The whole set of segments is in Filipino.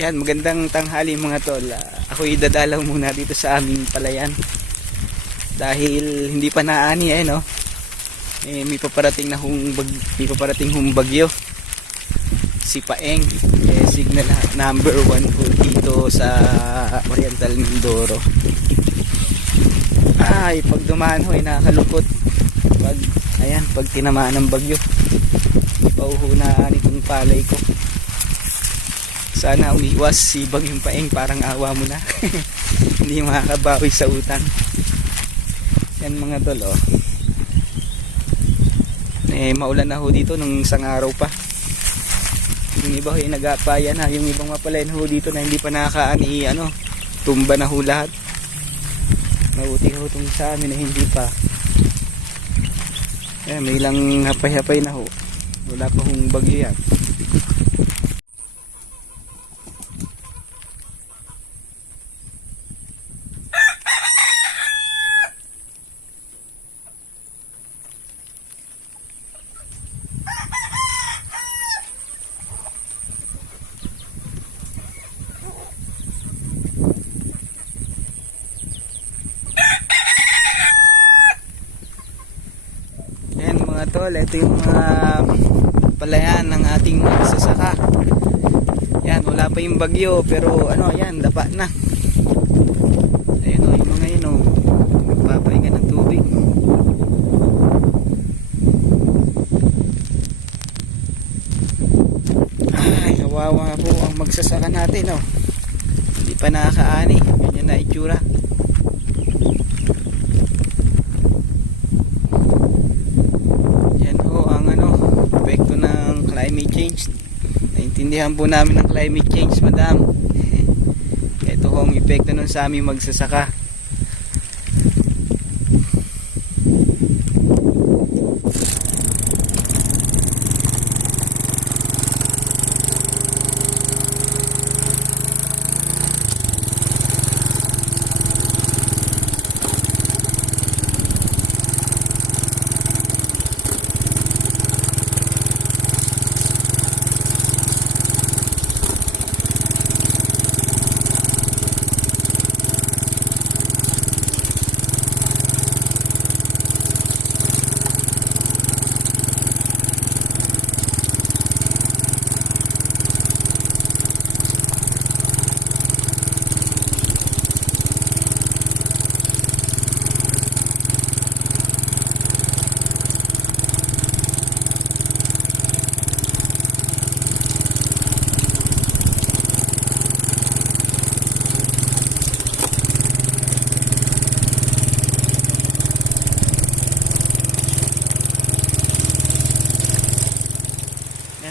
Yan, magandang tanghali mga tol. Ako'y dadalaw muna dito sa aming palayan. Dahil hindi pa naani no. May paparating hong bagyo. Si Paeng, signal number 1 po dito sa Oriental Mindoro. Ay, pag dumaan ho, nakakalungkot. Pag tinamaan ng bagyo, pauhunaan itong palay ko. Sana umiwas si Bagyong Paeng, parang awa mo na. Hindi makakabawi sa utang. Yan mga tol, maulan na ho dito nung isang araw pa. Yung iba ho nag-aapaya na, yung ibang mapalayan ho dito na hindi pa nakakaani, tumba na ho lahat. Mabuti ho itong sa amin na hindi pa. Yan, may ilang hapay-hapay na ho. Wala pa hong bagyo yan. Mga tol, ito yung mga palayan ng ating magsasaka. Yan, wala pa yung bagyo pero yan, dapa na. Ayun yung mga yun nagpapahinga ng tubig. Ay, kawawa po ang magsasaka natin hindi pa nakakaani. Ganyan na itsura. Climate change. Naintindihan po namin ng climate change, madam. Ito hong epekto nun sa aming magsasaka.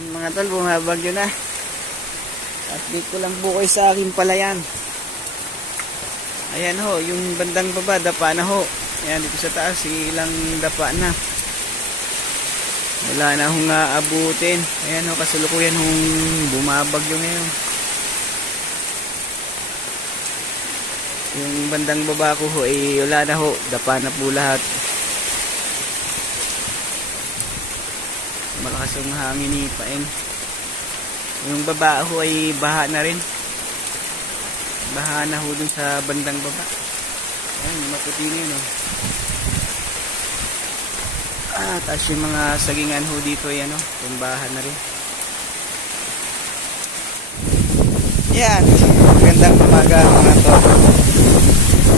Mga tol, bumabagyo na. Update ko lang po kayo sa aking palayan. Ayan ho, yung bandang baba, dapa na ho. Ayan, dito sa taas, ilang dapa na. Wala na hong aabutin. Ayan ho, kasalukuyan hong bumabagyo ngayon. Yung bandang baba ko ho, wala na ho. Dapa na po lahat. Malakas yung hangin ni Paeng. Yung baba ho ay baha na rin. Baha na ho dun sa bandang baba. Ayan, maputi na yun tapos yung mga sagingan ho dito yan yung baha na rin. Yan, magandang umaga mga tol.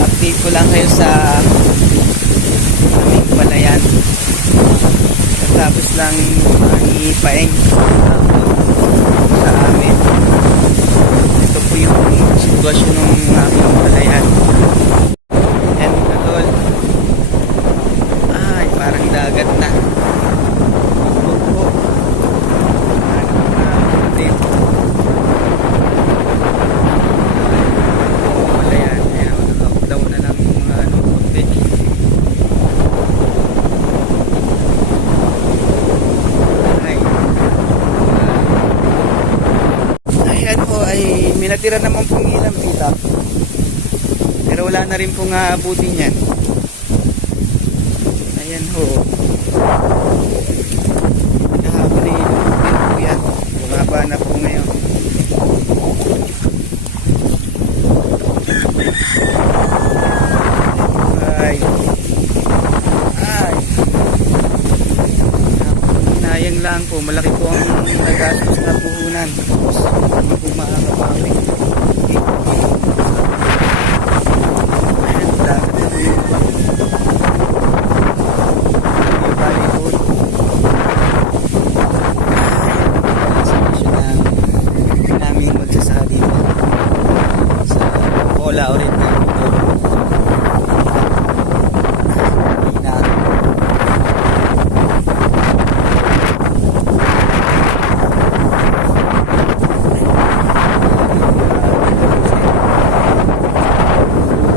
Update ko lang kayo sa aming palayan. Tapos lang ni Paeng sa amin. Ito po yung sitwasyon ng aming palayan. Yan mga tol. Ay, parang dagat na. May natira naman pong ilang tita, pero wala na rin pong aabutin yan. Ayan ho, kahapon po yan, bumaba na po ngayon. Hindi po makakapawi. Ayan, dagat na po yung iba. Yung volleyball. Sa mission na namin magsasaka dito sa Pola Oriental Motor.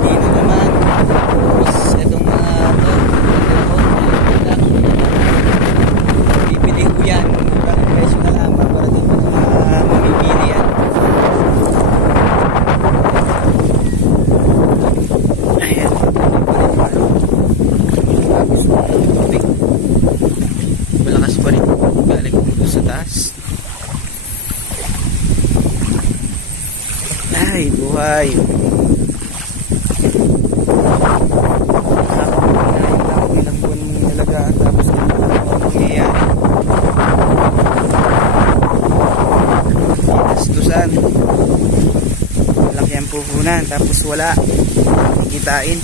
Dito naman, tapos itong mga bibili ko yan. Ibang presyo na lamang para dito ng mga mamimili yan. Ayan, malakas pa rin. Galing ko sa taas. Ay, buhay. Ilang buwan mong nalagaan tapos mangyayari. Gastusan. Malaki ang puhunan tapos wala. Kikitain.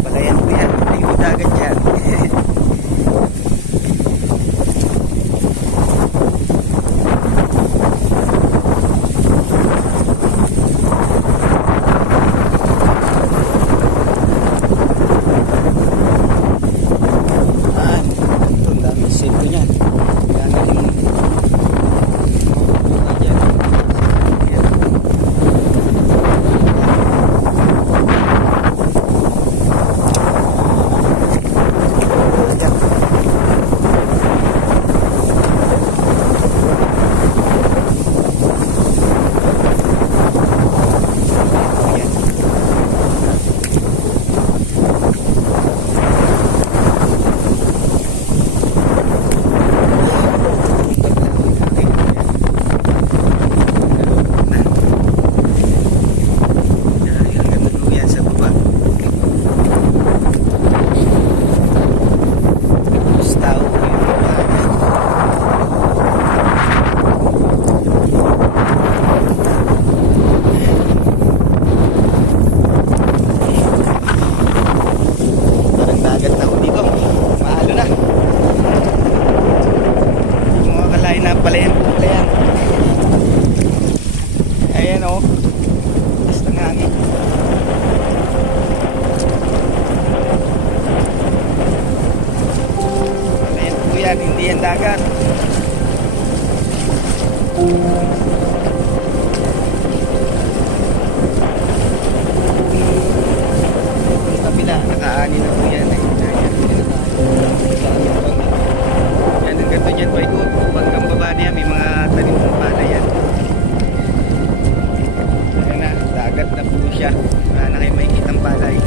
Palayan ko yan. Ay, dagat yan. Palayan. Ayan o. Basta ng hangin. Palayan po yan. Hindi yan dagat. Yung kabila. Nakaani na po yan. Yan ang ganito dyan. Paikot. Pagkang baba niya may mga tanim ng pala yan. Ayan na, dagat na po siya. Wala na kayo makikitang palay.